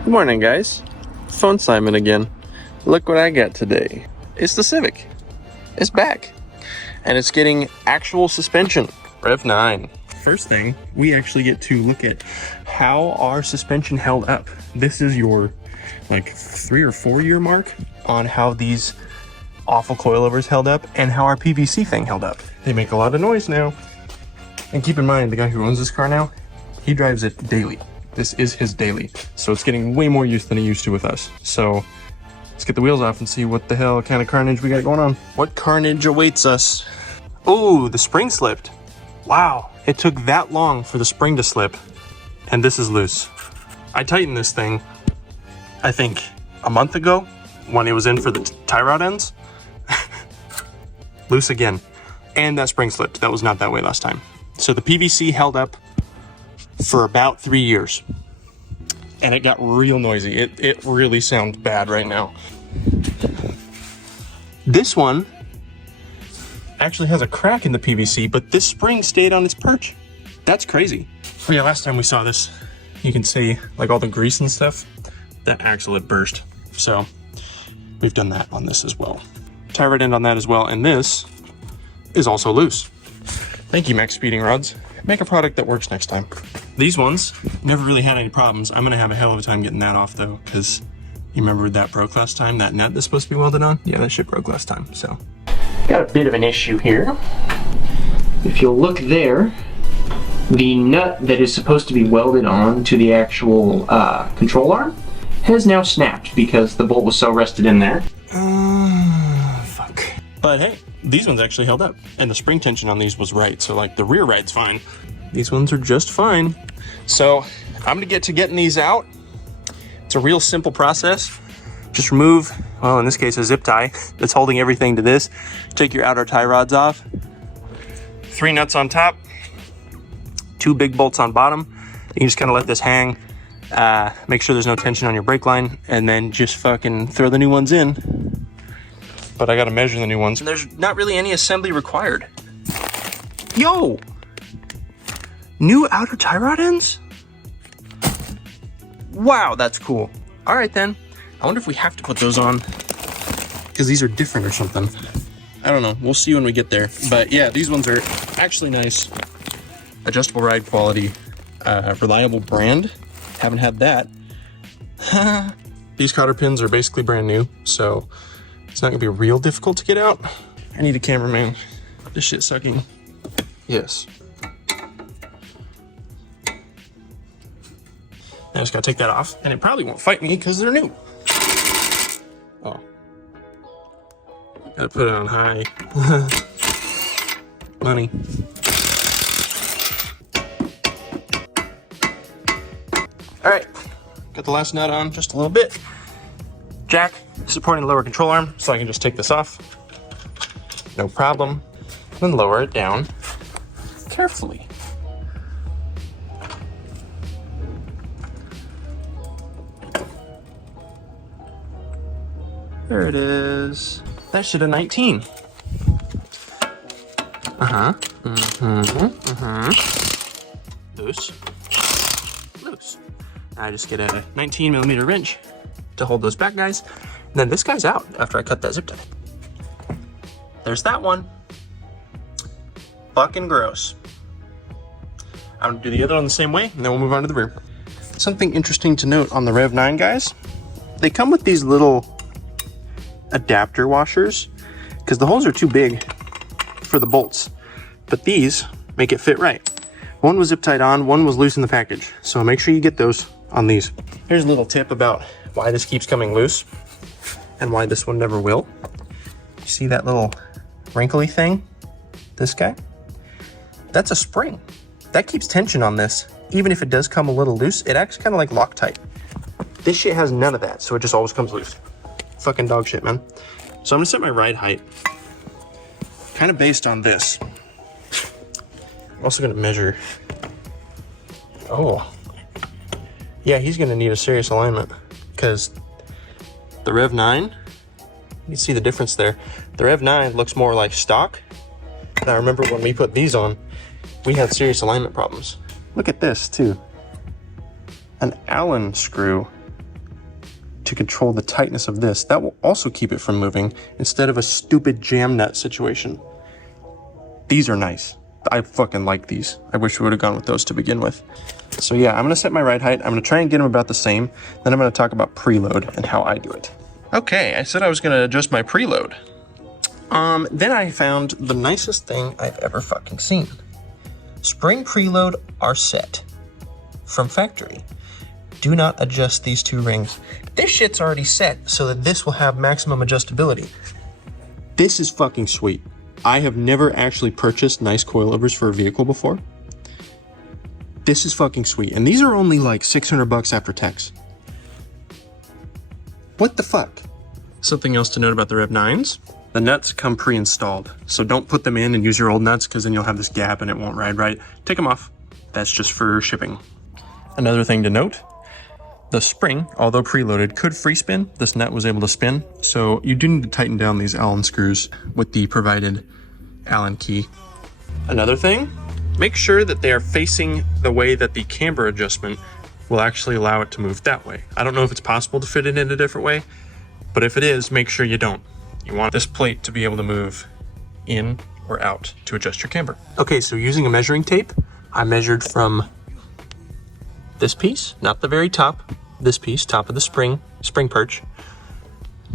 Good morning, guys. Phone Simon again. Look what I got today. It's the Civic. It's back. And it's getting actual suspension. Rev9. First thing, we actually get to look at how our suspension held up. This is your like 3 or 4 year mark on how these awful coilovers held up and how our PVC thing held up. They make a lot of noise now. And keep in mind, the guy who owns this car now, he drives it daily. This is his daily. So it's getting way more use than it used to with us. So let's get the wheels off and see what the hell kind of carnage we got going on. What carnage awaits us? Oh, the spring slipped. Wow, it took that long for the spring to slip. And this is loose. I tightened this thing, I think, a month ago when it was in for the tie rod ends. Loose again. And that spring slipped. That was not that way last time. So the PVC held up for about 3 years. And it got real noisy. It really sounds bad right now. This one actually has a crack in the PVC, but this spring stayed on its perch. That's crazy. Oh yeah, last time we saw this, you can see like all the grease and stuff. That axle had burst. So we've done that on this as well. Tie rod end on that as well, and this is also loose. Thank you, MaxpeedingRods. Make a product that works next time. These ones never really had any problems. I'm gonna have a hell of a time getting that off though, because you remember that broke last time, that nut that's supposed to be welded on? Yeah, that shit broke last time, so. Got a bit of an issue here. If you'll look there, the nut that is supposed to be welded on to the actual control arm has now snapped because the bolt was so rested in there. Fuck. But hey, these ones actually held up, and the spring tension on these was right, so like the rear ride's fine. These ones are just fine. So I'm gonna get to getting these out. It's a real simple process. Just remove, well, in this case, a zip tie that's holding everything to this. Take your outer tie rods off. 3 nuts on top, 2 big bolts on bottom. You can just kind of let this hang. Make sure there's no tension on your brake line, and then just fucking throw the new ones in. But I gotta measure the new ones. And there's not really any assembly required. Yo! New outer tie rod ends? Wow, that's cool. All right then. I wonder if we have to put those on because these are different or something. I don't know. We'll see when we get there. But yeah, these ones are actually nice. Adjustable ride quality, reliable brand. Haven't had that. These cotter pins are basically brand new, so it's not gonna be real difficult to get out. I need a cameraman. This shit's sucking. Yes. I just gotta take that off, and it probably won't fight me because they're new. Oh. Gotta put it on high. Money. All right, got the last nut on just a little bit. Jack supporting the lower control arm, so I can just take this off. No problem. Then lower it down carefully. There it is. That should have 19. Loose. Loose. I just get a 19mm wrench to hold those back guys. And then this guy's out after I cut that zip tie. There's that one. Fucking gross. I'm gonna do the other one the same way, and then we'll move on to the rear. Something interesting to note on the Rev9 guys, they come with these little adapter washers because the holes are too big for the bolts, but these make it fit right. One was zip tied on, one was loose in the package, so make sure you get those on these. Here's a little tip about why this keeps coming loose and why this one never will. You see that little wrinkly thing? This guy? That's a spring. That keeps tension on this. Even if it does come a little loose, it acts kind of like Loctite. This shit has none of that, so it just always comes loose. Fucking dog shit, man. So I'm gonna set my ride height kind of based on this. I'm also gonna measure. Oh, yeah, he's gonna need a serious alignment because the Rev9, you see the difference there. The Rev9 looks more like stock. And I remember when we put these on, we had serious alignment problems. Look at this too. An Allen screw to control the tightness of this. That will also keep it from moving instead of a stupid jam nut situation. These are nice. I fucking like these. I wish we would have gone with those to begin with. So yeah, I'm gonna set my ride height. I'm gonna try and get them about the same. Then I'm gonna talk about preload and how I do it. Okay, I said I was gonna adjust my preload. Then I found the nicest thing I've ever fucking seen. Spring preload are set from factory. Do not adjust these two rings. This shit's already set so that this will have maximum adjustability. This is fucking sweet. I have never actually purchased nice coilovers for a vehicle before. This is fucking sweet. And these are only like 600 bucks after tax. What the fuck? Something else to note about the Rev9's. The nuts come pre-installed, so don't put them in and use your old nuts because then you'll have this gap and it won't ride right. Take them off. That's just for shipping. Another thing to note, the spring, although preloaded, could free spin. This nut was able to spin, so you do need to tighten down these Allen screws with the provided Allen key. Another thing, make sure that they are facing the way that the camber adjustment will actually allow it to move that way. I don't know if it's possible to fit it in a different way, but if it is, make sure you don't. You want this plate to be able to move in or out to adjust your camber. Okay, so using a measuring tape, I measured from this piece, not the very top, this piece, top of the spring perch,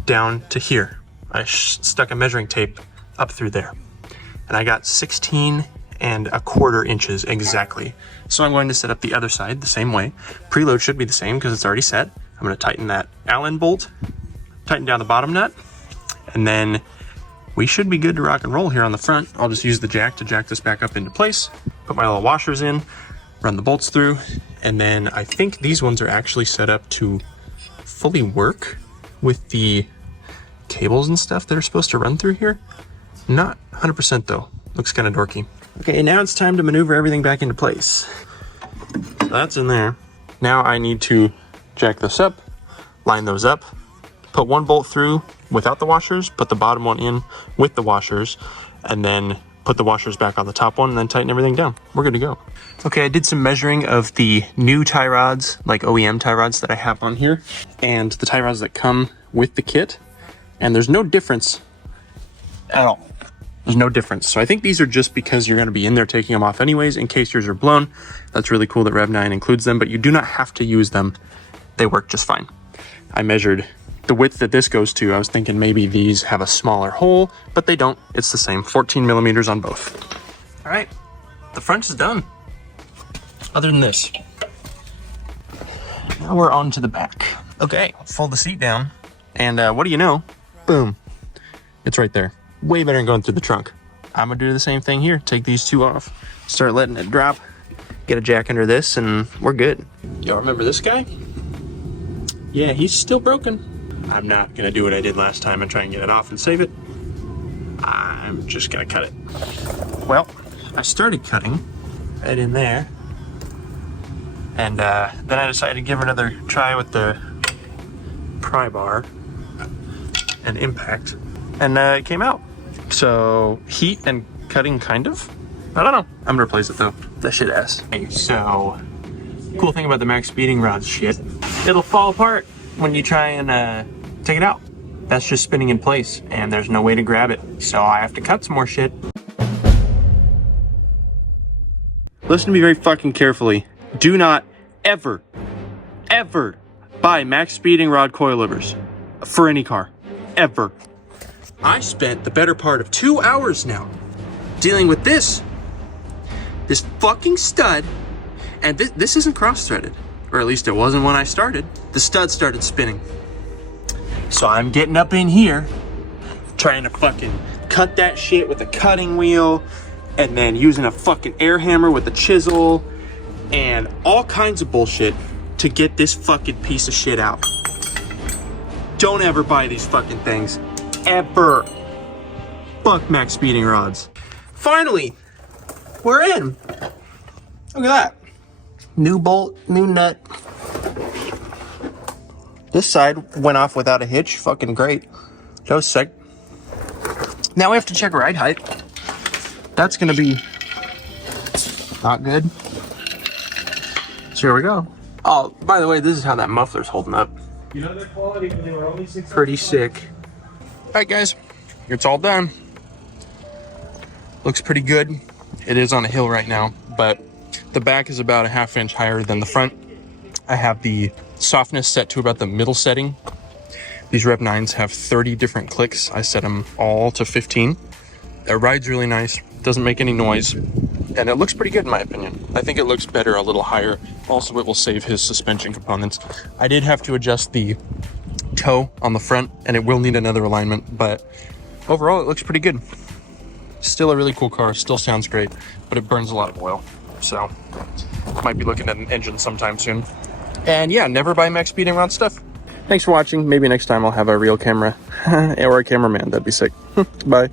down to here. I stuck a measuring tape up through there. And I got 16¼ inches exactly. So I'm going to set up the other side the same way. Preload should be the same because it's already set. I'm going to tighten that Allen bolt, tighten down the bottom nut, and then we should be good to rock and roll here on the front. I'll just use the jack to jack this back up into place, put my little washers in, run the bolts through, and then I think these ones are actually set up to fully work with the cables and stuff that are supposed to run through here. Not 100% though, looks kind of dorky. Okay, now it's time to maneuver everything back into place. So that's in there. Now I need to jack this up, line those up, put one bolt through without the washers, put the bottom one in with the washers, and then put the washers back on the top one, and then tighten everything down. We're good to go. Okay, I did some measuring of the new tie rods, like OEM tie rods that I have on here, and the tie rods that come with the kit, and there's no difference at all. There's no difference. So I think these are just because you're going to be in there taking them off anyways, in case yours are blown. That's really cool that Rev9 includes them, but you do not have to use them. They work just fine. I measured the width that this goes to. I was thinking maybe these have a smaller hole, but they don't. It's the same, 14 millimeters on both. All right, the front is done. Other than this, now we're on to the back. Okay, fold the seat down, and what do you know? Boom, it's right there. Way better than going through the trunk. I'm gonna do the same thing here. Take these two off, start letting it drop, get a jack under this, and we're good. Y'all remember this guy? Yeah, he's still broken. I'm not gonna do what I did last time and try and get it off and save it. I'm just gonna cut it. Well, I started cutting right in there, and then I decided to give it another try with the pry bar and impact, and it came out. So heat and cutting, kind of. I don't know. I'm gonna replace it though. That shit ass. Okay, so cool thing about the MaxpeedingRods shit, it'll fall apart when you try and take it out. That's just spinning in place and there's no way to grab it. So I have to cut some more shit. Listen to me very fucking carefully. Do not ever buy MaxpeedingRod coilovers for any car. Ever. I spent the better part of 2 hours now dealing with this fucking stud, and this isn't cross-threaded, or at least it wasn't when I started. The stud started spinning. So I'm getting up in here, trying to fucking cut that shit with a cutting wheel, and then using a fucking air hammer with a chisel, and all kinds of bullshit to get this fucking piece of shit out. Don't ever buy these fucking things. Ever. Fuck MaxpeedingRods. Finally, we're in. Look at that. New bolt, new nut. This side went off without a hitch. Fucking great. That was sick. Now we have to check ride height. That's gonna be not good. So here we go. Oh, by the way, this is how that muffler's holding up. Pretty sick. All right, guys, it's all done. Looks pretty good. It is on a hill right now, but the back is about a ½ inch higher than the front. I have the softness set to about the middle setting. These Rev9's have 30 different clicks. I set them all to 15. It rides really nice, doesn't make any noise, and it looks pretty good in my opinion. I think it looks better a little higher. Also, it will save his suspension components. I did have to adjust the toe on the front, and it will need another alignment, but overall it looks pretty good. Still a really cool car, still sounds great, but it burns a lot of oil. So, might be looking at an engine sometime soon. And yeah, never buy MaxpeedingRods stuff. Thanks for watching. Maybe next time I'll have a real camera or a cameraman. That'd be sick. Bye.